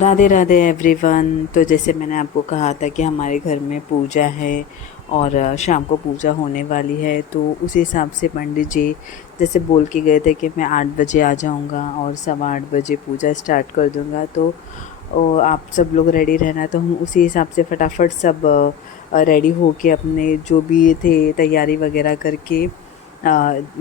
Radhe Radhe everyone. तो जैसे मैंने आपको कहा था कि हमारे घर में पूजा है और शाम को पूजा होने वाली है, तो उसी हिसाब से पंडित जी जैसे बोल के गए थे कि मैं 8 बजे आ जाऊंगा और 8:15 बजे पूजा स्टार्ट कर दूंगा। तो आप सब लोग रेडी रहना। तो हम उसी हिसाब से फटाफट सब रेडी हो के अपने जो भी थे तैयारी वगैरह करके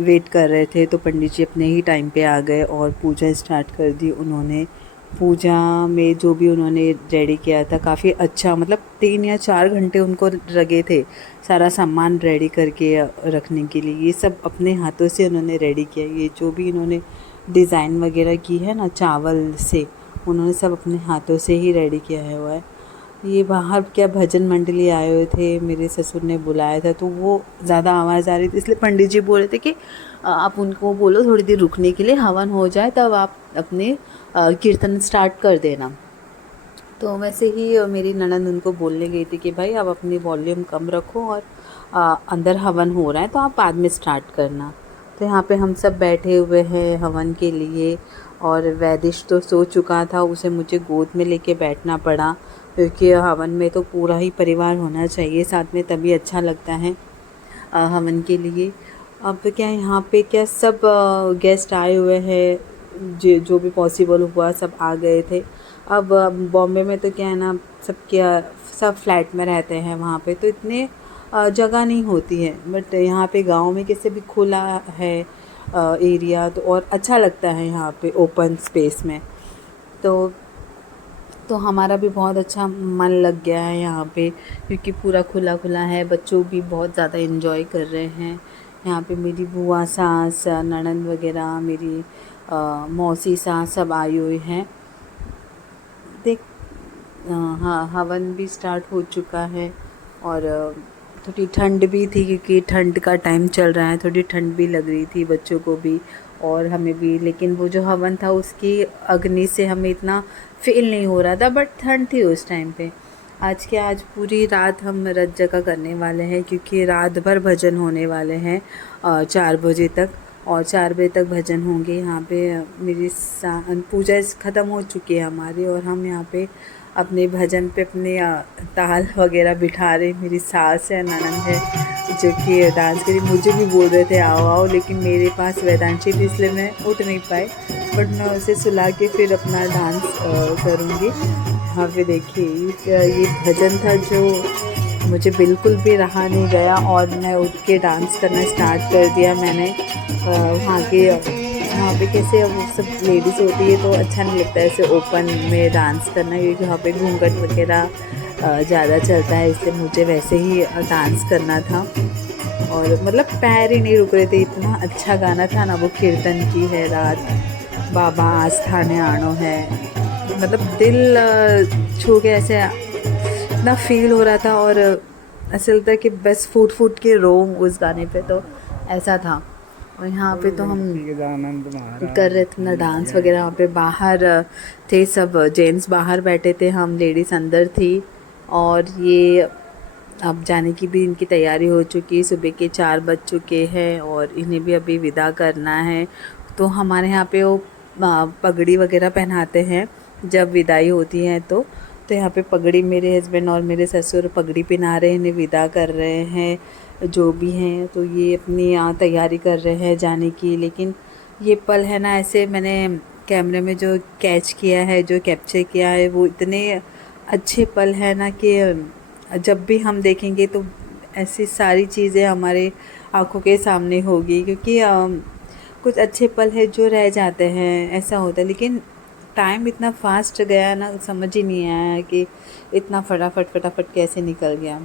वेट कर रहे थे। तो पंडित जी अपने ही टाइम पे आ गए और पूजा स्टार्ट कर दी उन्होंने। पूजा में जो भी उन्होंने रेडी किया था काफ़ी अच्छा, मतलब 3 या 4 घंटे उनको लगे थे सारा सामान रेडी करके रखने के लिए। ये सब अपने हाथों से उन्होंने रेडी किया। ये जो भी इन्होंने डिज़ाइन वगैरह की है ना चावल से, उन्होंने सब अपने हाथों से ही रेडी किया है हुआ है। ये बाहर क्या भजन मंडली आए हुए थे, मेरे ससुर ने बुलाया था, तो वो ज़्यादा आवाज़ आ रही थी, इसलिए पंडित जी बोल रहे थे कि आप उनको बोलो थोड़ी देर रुकने के लिए, हवन हो जाए तब आप अपने कीर्तन स्टार्ट कर देना। तो वैसे ही मेरी ननद उनको बोलने गई थी कि भाई आप अपनी वॉल्यूम कम रखो और अंदर हवन हो रहा है तो आप बाद में स्टार्ट करना। तो यहाँ पे हम सब बैठे हुए हैं हवन के लिए, और वैदिश तो सो चुका था, उसे मुझे गोद में लेके बैठना पड़ा क्योंकि हवन में तो पूरा ही परिवार होना चाहिए साथ में, तभी अच्छा लगता है हवन के लिए। अब क्या यहाँ पे क्या सब गेस्ट आए हुए हैं, जो भी पॉसिबल हुआ सब आ गए थे। अब बॉम्बे में तो क्या है ना, सब फ्लैट में रहते हैं वहाँ पे, तो इतने जगह नहीं होती है। बट यहाँ पे गांव में कैसे भी खुला है एरिया, तो और अच्छा लगता है यहाँ पे ओपन स्पेस में। तो हमारा भी बहुत अच्छा मन लग गया है यहाँ पे, क्योंकि पूरा खुला खुला है। बच्चों भी बहुत ज़्यादा इन्जॉय कर रहे हैं यहाँ पे। मेरी बुआ सास ननंद वगैरह, मेरी मौसी सास सब आई हुई हैं। देख हाँ, हवन भी स्टार्ट हो चुका है और थोड़ी ठंड भी थी क्योंकि ठंड का टाइम चल रहा है, थोड़ी ठंड भी लग रही थी बच्चों को भी और हमें भी। लेकिन वो जो हवन था उसकी अग्नि से हमें इतना फील नहीं हो रहा था, बट ठंड थी उस टाइम पे। आज पूरी रात हम रत जगह करने वाले हैं क्योंकि रात भर भजन होने वाले हैं 4 बजे तक, और 4 बजे तक भजन होंगे यहाँ पे। मेरी पूजा ख़त्म हो चुकी है हमारी, और हम यहाँ पे अपने भजन पे अपने ताल वगैरह बिठा रहे। मेरी सास है, ननंद है जो कि डांस करी, मुझे भी बोल रहे थे आओ आओ, लेकिन मेरे पास वेदांशी थी इसलिए मैं उठ नहीं पाई, बट मैं उसे सुला के फिर अपना डांस करूँगी। यहाँ पे देखिए ये भजन था जो मुझे बिल्कुल भी रहा नहीं गया, और मैं उठ के डांस करना स्टार्ट कर दिया मैंने। वहाँ पे कैसे अब सब लेडीज़ होती है तो अच्छा नहीं लगता है ऐसे ओपन में डांस करना, क्योंकि वहाँ पे घूंघट वगैरह ज़्यादा चलता है, इसलिए मुझे वैसे ही डांस करना था। और मतलब पैर ही नहीं रुक रहे थे, इतना अच्छा गाना था ना वो। कीर्तन की है रात बाबा आस्थाने आनो है, मतलब दिल छू के ऐसे इतना फील हो रहा था, और ऐसा लगता है कि बस फूट फूट के रोऊं उस गाने पे, तो ऐसा था। और यहाँ पे तो हम कर रहे थे अपना डांस वगैरह। वहाँ पे बाहर थे सब, जेंट्स बाहर बैठे थे, हम लेडीज़ अंदर थी। और ये अब जाने की भी इनकी तैयारी हो चुकी, सुबह के 4 बज चुके हैं और इन्हें भी अभी विदा करना है। तो हमारे यहाँ पे वो पगड़ी वगैरह पहनाते हैं जब विदाई होती है। तो यहाँ पे पगड़ी, मेरे हस्बैंड और मेरे ससुर पगड़ी पहना रहे हैं, इन्हें विदा कर रहे हैं जो भी हैं। तो ये अपनी तैयारी कर रहे हैं जाने की। लेकिन ये पल है ना, ऐसे मैंने कैमरे में जो कैच किया है, जो कैप्चर किया है, वो इतने अच्छे पल है ना कि जब भी हम देखेंगे तो ऐसी सारी चीज़ें हमारे आँखों के सामने होगी, क्योंकि कुछ अच्छे पल है जो रह जाते हैं, ऐसा होता है। लेकिन टाइम इतना फास्ट गया ना, समझ ही नहीं आया कि इतना फटाफट कैसे निकल गया।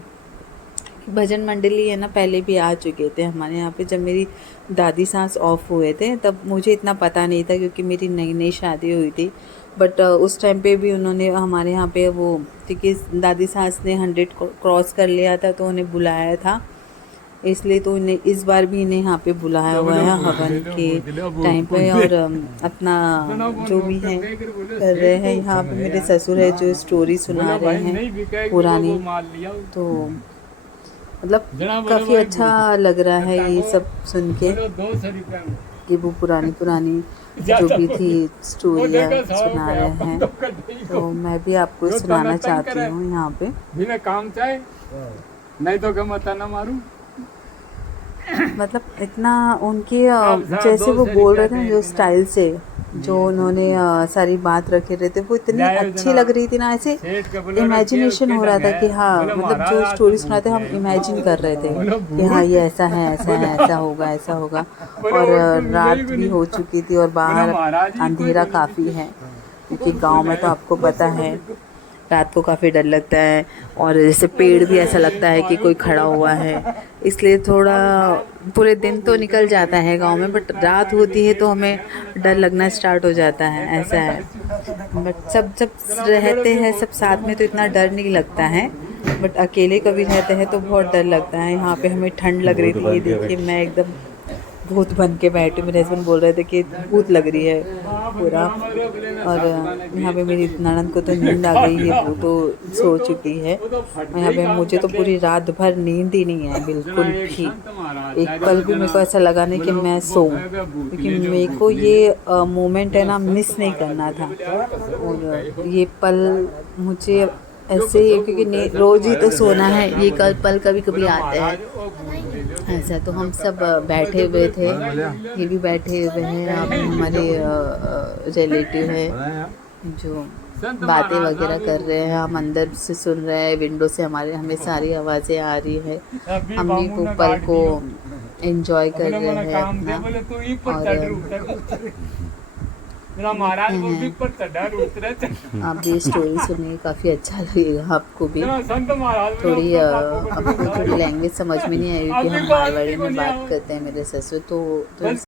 भजन मंडली है ना, पहले भी आ चुके थे हमारे यहाँ पे। जब मेरी दादी सास ऑफ हुए थे तब मुझे इतना पता नहीं था क्योंकि मेरी नई नई शादी हुई थी। बट उस टाइम पे भी उन्होंने हमारे यहाँ पे वो, क्योंकि दादी सास ने 100 क्रॉस कर लिया था तो उन्हें बुलाया था, इसलिए तो इन्हें इस बार भी इन्हें यहाँ पे बुलाया हुआ है हवन के टाइम पे। और अपना जो भी है कर रहे हैं। यहाँ पे मेरे ससुर है जो स्टोरी सुना रहे हैं पुरानी, तो मतलब काफ़ी अच्छा लग रहा है ये सब सुन के कि वो पुरानी जो भी थी स्टोरियाँ सुना रहे हैं, तो मैं भी आपको सुनाना चाहती हूँ यहाँ पे। बिना काम चाहे नहीं तो क्या मत ना मारूं। मतलब इतना उनके जैसे वो बोल रहे थे ना, जो स्टाइल से जो उन्होंने सारी बात रखे रहते, वो इतनी अच्छी लग रही थी ना, ऐसे इमेजिनेशन हो रहा था कि हाँ, मतलब जो स्टोरी सुनाते हम इमेजिन कर रहे थे कि हाँ ये ऐसा है, ऐसा है, ऐसा होगा, ऐसा होगा। और रात भी हो चुकी थी और बाहर अंधेरा काफ़ी है, क्योंकि गांव में तो आपको पता है रात को काफ़ी डर लगता है, और जैसे पेड़ भी ऐसा लगता है कि कोई खड़ा हुआ है, इसलिए थोड़ा पूरे दिन तो निकल जाता है गांव में, बट रात होती है तो हमें डर लगना स्टार्ट हो जाता है, ऐसा है। बट सब जब रहते हैं सब साथ में तो इतना डर नहीं लगता है, बट अकेले कभी रहते हैं तो बहुत डर लगता है। यहाँ पे हमें ठंड लग रही थी, ये देखिए मैं एकदम भूत बन के बैठी, मेरे हस्बैंड बोल रहे थे कि भूत लग रही है पूरा। और यहाँ पे मेरी ननद को तो नींद आ गई है, वो तो सो चुकी है। और यहाँ पे मुझे तो पूरी रात भर नींद ही नहीं है बिल्कुल भी, एक पल भी मेरे को ऐसा लगा नहीं कि मैं सोऊं, क्योंकि मेरे को ये मोमेंट है ना मिस नहीं करना था। और ये पल मुझे ऐसे ही, क्योंकि रोज़ ही तो सोना है, ये कल पल कभी कभी आते हैं ऐसा। तो हम सब बैठे हुए थे, ये भी बैठे हुए हैं, यहाँ पे हमारे रिलेटिव है जो बातें वगैरह कर रहे हैं, हम अंदर से सुन रहे हैं, विंडो से हमें सारी आवाज़ें आ रही है, हम भी वो पल को एंजॉय कर रहे हैं अपना। और आप भी स्टोरी सुनिए, काफ़ी अच्छा लगेगा आपको भी। थोड़ी आपको थोड़ी लैंग्वेज समझ में नहीं आई, क्योंकि हम मारवाड़ी में बात करते हैं मेरे ससुर, तो